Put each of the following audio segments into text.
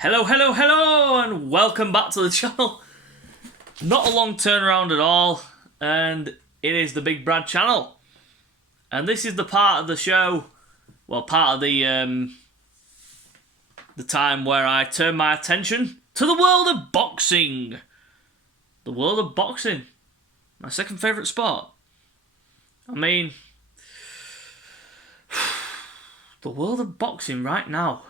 Hello, hello, hello, and welcome back to the channel. Not a long turnaround at all, and it is the Big Brad channel. And this is the part of the show, well, part of the time where I turn my attention to the world of boxing. The world of boxing, my second favourite sport. I mean, the world of boxing right now.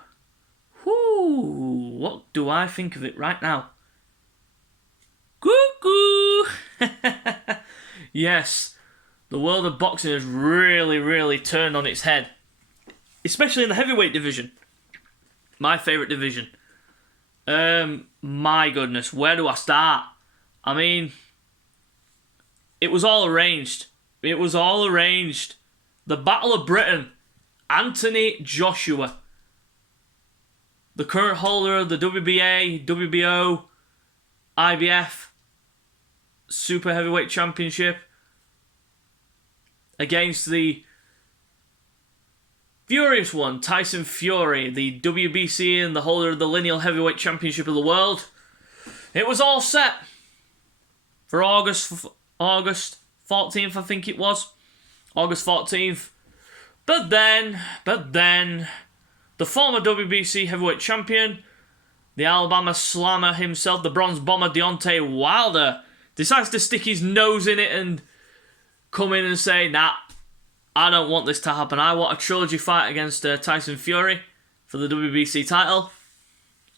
Whoo, what do I think of it right now? Cuckoo! Yes, the world of boxing has really turned on its head. Especially in the heavyweight division. My favourite division. My goodness, where do I start? I mean, it was all arranged. It was all arranged. The Battle of Britain. Anthony Joshua. The current holder of the WBA, WBO, IBF Super Heavyweight Championship against the furious one, Tyson Fury, the WBC and the holder of the Lineal Heavyweight Championship of the world. It was all set for August 14th, I think it was. August 14th. But then, the former WBC heavyweight champion, the Alabama slammer himself, the bronze bomber Deontay Wilder, decides to stick his nose in it and come in and say, nah, I don't want this to happen. I want a trilogy fight against Tyson Fury for the WBC title.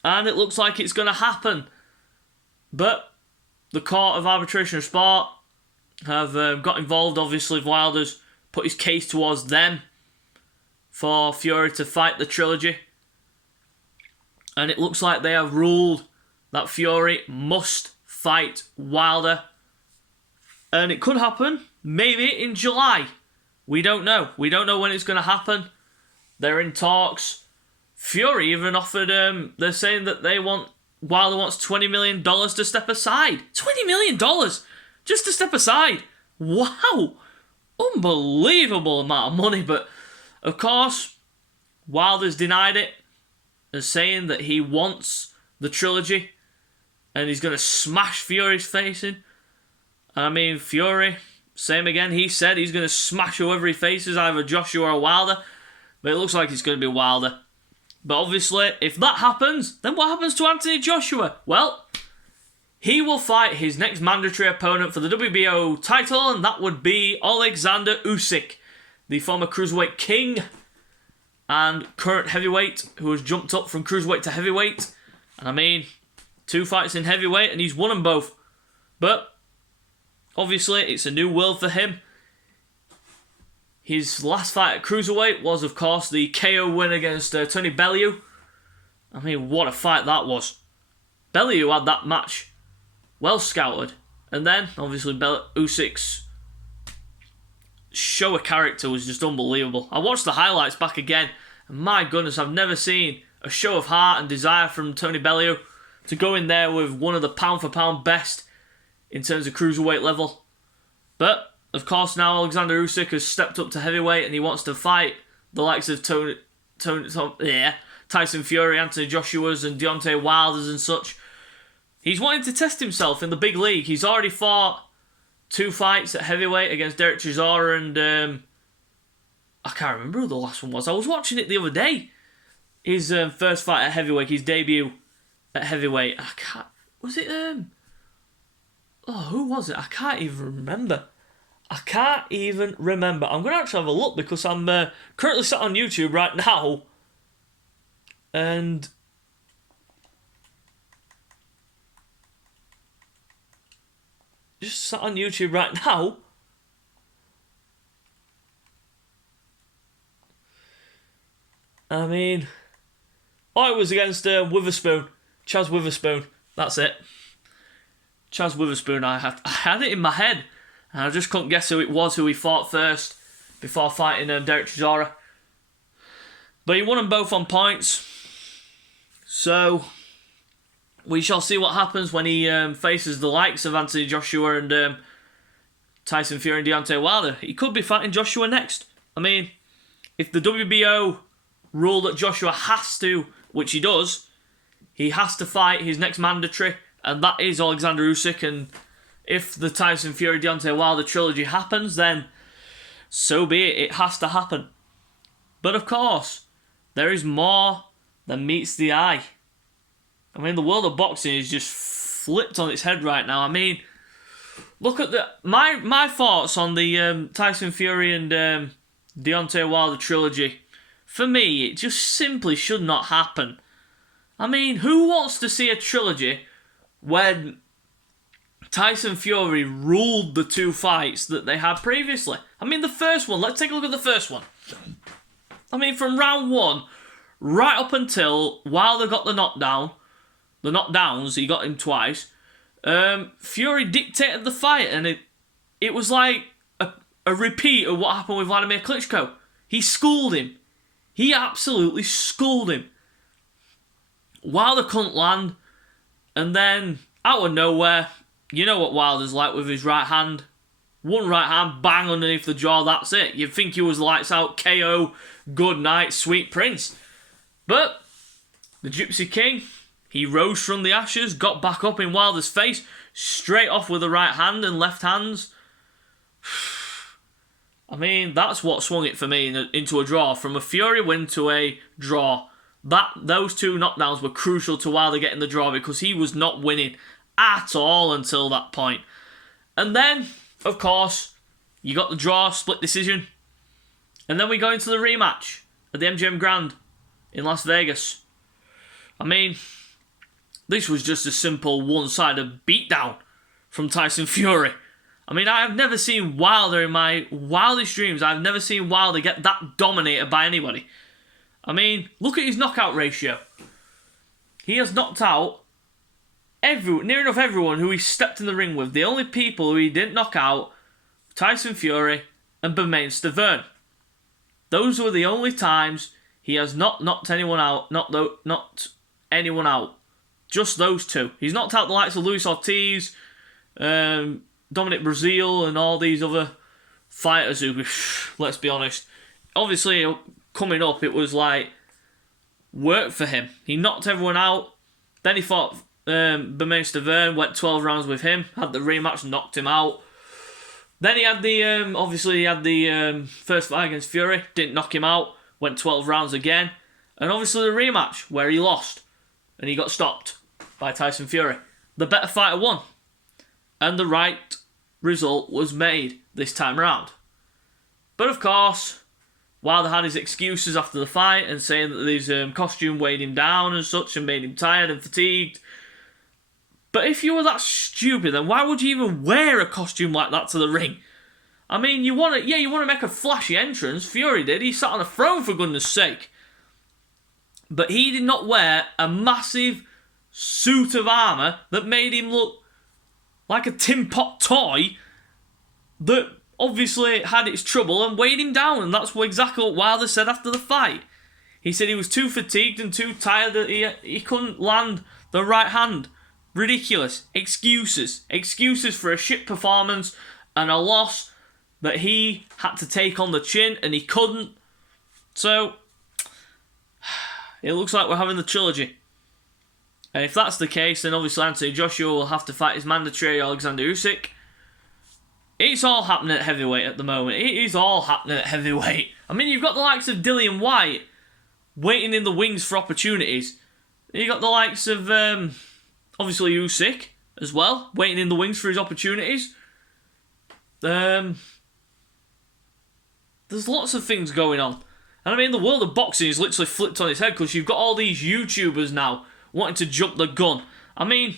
And it looks like it's going to happen. But the Court of Arbitration of Sport have got involved. Obviously, Wilder's put his case towards them for Fury to fight the trilogy. And it looks like they have ruled that Fury must fight Wilder. And it could happen, maybe in July. We don't know. We don't know when it's going to happen. They're in talks. Fury even offered, they're saying that Wilder wants $20 million to step aside. $20 million just to step aside. Wow. Unbelievable amount of money, but of course, Wilder's denied it, as saying that he wants the trilogy and he's going to smash Fury's face in. And I mean, Fury, same again, he said he's going to smash whoever he faces, either Joshua or Wilder, but it looks like it's going to be Wilder. But obviously, if that happens, then what happens to Anthony Joshua? Well, he will fight his next mandatory opponent for the WBO title, and that would be Alexander Usyk, the former cruiserweight king and current heavyweight, who has jumped up from cruiserweight to heavyweight. And I mean, 2 fights in heavyweight and he's won them both. But obviously, it's a new world for him. His last fight at cruiserweight was, of course, the KO win against Tony Bellew. I mean, what a fight that was. Bellew had that match well scouted. And then, obviously, Usyk's show of character was just unbelievable. I watched the highlights back again, and my goodness, I've never seen a show of heart and desire from Tony Bellew to go in there with one of the pound-for-pound best in terms of cruiserweight level. But, of course, now Alexander Usyk has stepped up to heavyweight and he wants to fight the likes of Tyson Fury, Anthony Joshua's and Deontay Wilder's and such. He's wanting to test himself in the big league. He's already fought 2 fights at heavyweight against Derek Chisora and I can't remember who the last one was. I was watching it the other day. His first fight at heavyweight, his debut at heavyweight. Who was it? I can't even remember. I'm going to actually have a look because I'm currently sat on YouTube right now. And just sat on YouTube right now. I mean, it was against Witherspoon. Chaz Witherspoon. That's it. Chaz Witherspoon. I had it in my head, and I just couldn't guess who it was who he fought first before fighting Derek Chisora. But he won them both on points. So we shall see what happens when he faces the likes of Anthony Joshua and Tyson Fury and Deontay Wilder. He could be fighting Joshua next. I mean, if the WBO rule that Joshua has to, which he does, he has to fight his next mandatory, and that is Alexander Usyk. And if the Tyson Fury Deontay Wilder trilogy happens, then so be it. It has to happen. But of course, there is more than meets the eye. I mean, the world of boxing is just flipped on its head right now. I mean, look at my thoughts on the Tyson Fury and Deontay Wilder trilogy. For me, it just simply should not happen. I mean, who wants to see a trilogy when Tyson Fury ruled the two fights that they had previously? I mean, the first one, let's take a look at the first one. I mean, from round one, right up until Wilder got the knockdowns, he got him twice, Fury dictated the fight, and it was like a repeat of what happened with Vladimir Klitschko. He schooled him. He absolutely schooled him. Wilder couldn't land, and then, out of nowhere, you know what Wilder's like with his right hand. One right hand, bang underneath the jaw, that's it. You'd think he was lights out, KO, good night, sweet prince. But the Gypsy King, he rose from the ashes, got back up in Wilder's face, straight off with the right hand and left hands. I mean, that's what swung it for me into a draw. From a Fury win to a draw. Those two knockdowns were crucial to Wilder getting the draw because he was not winning at all until that point. And then, of course, you got the draw, split decision. And then we go into the rematch at the MGM Grand in Las Vegas. I mean, this was just a simple one-sided beatdown from Tyson Fury. I mean, I have never seen Wilder in my wildest dreams. I've never seen Wilder get that dominated by anybody. I mean, look at his knockout ratio. He has knocked out near enough everyone who he stepped in the ring with. The only people who he didn't knock out, Tyson Fury and Bermane Stiverne. Those were the only times he has not knocked anyone out. Knocked anyone out. Just those two. He's knocked out the likes of Luis Ortiz, Dominic Breazeale, and all these other fighters who, let's be honest, obviously coming up it was like work for him. He knocked everyone out. Then he fought Bermane Stiverne, went 12 rounds with him, had the rematch, knocked him out. Then he had the first fight against Fury, didn't knock him out, went 12 rounds again, and obviously the rematch where he lost and he got stopped by Tyson Fury. The better fighter won, and the right result was made this time round. But of course, Wilder had his excuses after the fight and saying that his costume weighed him down and such and made him tired and fatigued. But if you were that stupid, then why would you even wear a costume like that to the ring? I mean, you want to make a flashy entrance. Fury did. He sat on a throne, for goodness sake. But he did not wear a massive suit of armour that made him look like a tin pot toy that obviously had its trouble and weighed him down. And that's exactly what Wilder said after the fight. He said he was too fatigued and too tired that he couldn't land the right hand. Ridiculous. Excuses. Excuses for a shit performance and a loss that he had to take on the chin and he couldn't. So, it looks like we're having the trilogy. And if that's the case, then obviously Anthony Joshua will have to fight his mandatory Alexander Usyk. It's all happening at heavyweight at the moment. It is all happening at heavyweight. I mean, you've got the likes of Dillian White waiting in the wings for opportunities. You've got the likes of, obviously, Usyk as well, waiting in the wings for his opportunities. There's lots of things going on. And I mean, the world of boxing is literally flipped on its head because you've got all these YouTubers now wanting to jump the gun. I mean,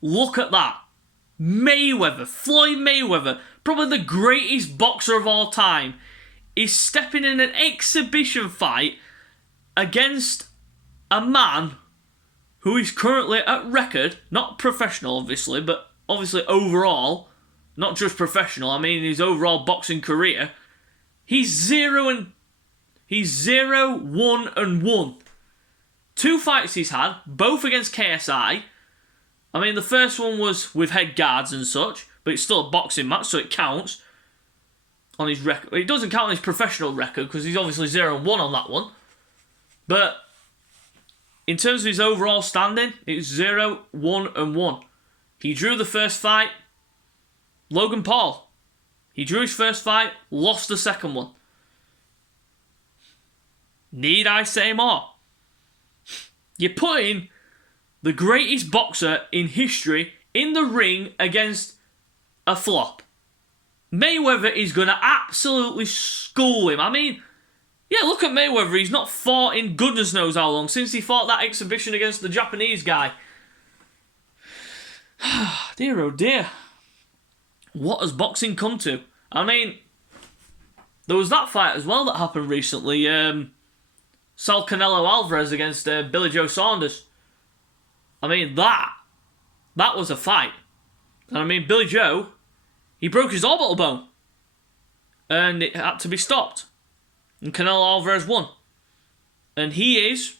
look at that. Floyd Mayweather, probably the greatest boxer of all time, is stepping in an exhibition fight against a man who is currently at record, not professional obviously, but obviously overall, not just professional, I mean his overall boxing career, he's 0-1 and 1. 2 fights he's had, both against KSI. I mean, the first one was with head guards and such, but it's still a boxing match, so it counts on his record. It doesn't count on his professional record, because he's obviously 0-1 on that one. But in terms of his overall standing, it's 0, 1, and 1. He drew the first fight. Logan Paul. He drew his first fight, lost the second one. Need I say more? You're putting the greatest boxer in history in the ring against a flop. Mayweather is going to absolutely school him. I mean, yeah, look at Mayweather. He's not fought in goodness knows how long since he fought that exhibition against the Japanese guy. Dear oh dear. What has boxing come to? I mean, there was that fight as well that happened recently. Sal Canelo Alvarez against Billy Joe Saunders. I mean, that was a fight. And I mean, Billy Joe, he broke his orbital bone. And it had to be stopped. And Canelo Alvarez won. And he is,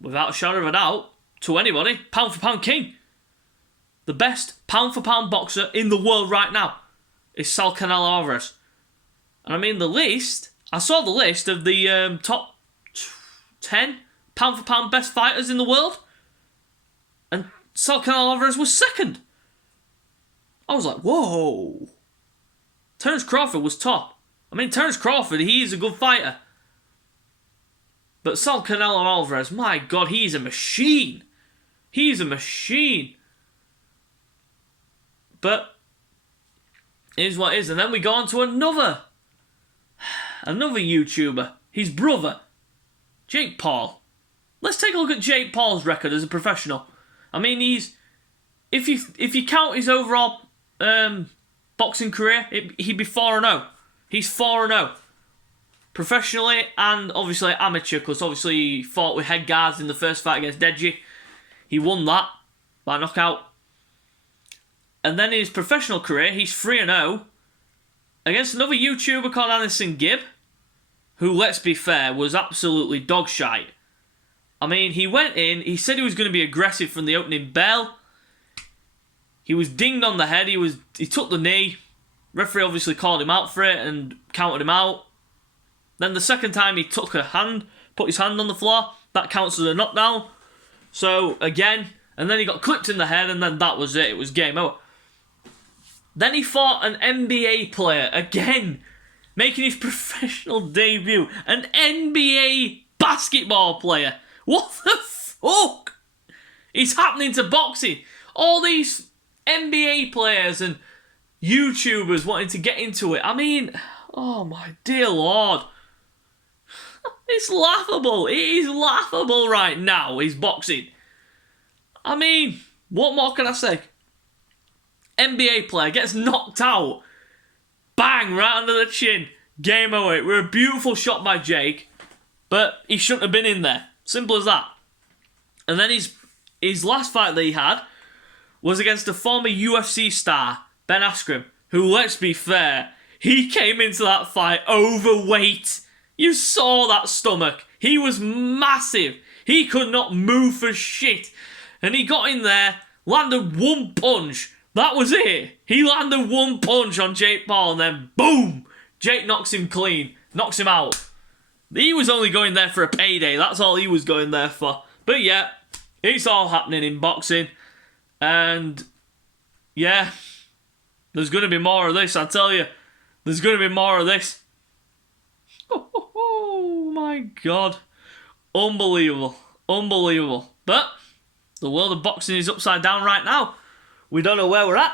without a shadow of a doubt, to anybody, pound for pound king. The best pound for pound boxer in the world right now is Sal Canelo Alvarez. And I mean, the list, I saw the list of the top 10 pound for pound best fighters in the world. And Sal Canelo Alvarez was second. I was like, whoa. Terence Crawford was top. I mean, Terence Crawford, he is a good fighter. But Sal Canelo Alvarez, my God, he's a machine. He's a machine. But it is what it is. And then we go on to another YouTuber, his brother, Jake Paul. Let's take a look at Jake Paul's record as a professional. I mean, if you count his overall boxing career, he'd be 4-0. He's 4-0. Professionally and obviously amateur, because obviously he fought with head guards in the first fight against Deji. He won that by knockout. And then in his professional career, he's 3-0 against another YouTuber called Anderson Gibb, who, let's be fair, was absolutely dog shite. I mean, he went in, he said he was going to be aggressive from the opening bell. He was dinged on the head, he took the knee. Referee obviously called him out for it and counted him out. Then the second time he took a hand, put his hand on the floor, that counts as a knockdown. So, again, and then he got clipped in the head and then that was it, it was game over. Then he fought an NBA player, again, making his professional debut. An NBA basketball player. What the fuck is happening to boxing? All these NBA players and YouTubers wanting to get into it. I mean, oh my dear Lord. It's laughable. It is laughable right now, is boxing. I mean, what more can I say? NBA player gets knocked out. Bang, right under the chin. Game over. It was a beautiful shot by Jake, but he shouldn't have been in there. Simple as that. And then his last fight that he had was against a former UFC star, Ben Askren, who, let's be fair, he came into that fight overweight. You saw that stomach. He was massive. He could not move for shit. And he got in there, landed one punch. That was it. He landed one punch on Jake Paul and then boom! Jake knocks him clean. Knocks him out. He was only going there for a payday. That's all he was going there for. But yeah, it's all happening in boxing. And yeah, there's going to be more of this, I tell you. There's going to be more of this. Oh my God. Unbelievable. Unbelievable. But the world of boxing is upside down right now. We don't know where we're at.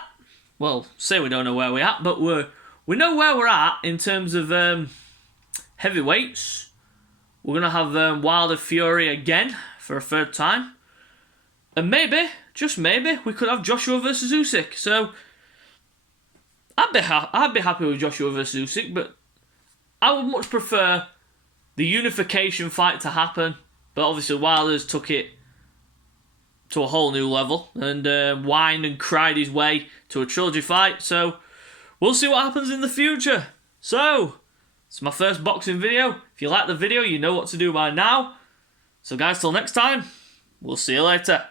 Well, say we don't know where we're at, but we know where we're at in terms of heavyweights. We're going to have Wilder Fury again for a third time. And maybe, just maybe, we could have Joshua versus Usyk. So, I'd be happy with Joshua versus Usyk, but I would much prefer the unification fight to happen. But obviously Wilder's took it to a whole new level and whined and cried his way to a trilogy fight. So, we'll see what happens in the future. So, it's my first boxing video. If you like the video, you know what to do by now. So guys, till next time, we'll see you later.